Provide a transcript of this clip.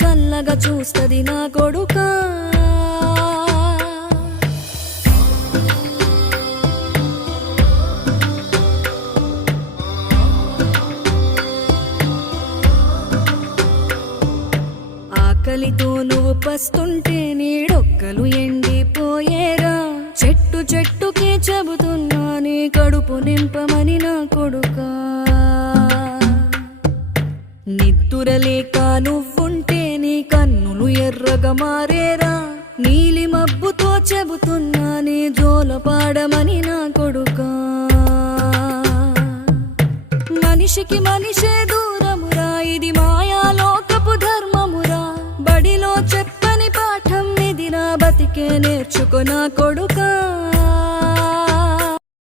చల్లగా చూస్తది నా కొడుకా. ఆకలితో నువ్వు పస్తుంటే నీడొక్కలు ఎండిపోయేరా. చెట్టు చెట్టుకే చెబుతున్నా నీ కడుపు నింపమని నా కొడుకా. నిద్దురలేక నువ్వుంటే నీ కన్నులు ఎర్రగా మారేరా. నీలి మబ్బుతో చెబుతున్నా నీ జోల పాడమని నా కొడుకా. మనిషికి మనిషే దూరమురా, ఇది మాయాలోకపు ధర్మమురా. బడిలో చెప్పని పాఠం ఇదిరా, బతికే నేర్చుకో నా కొడుకా.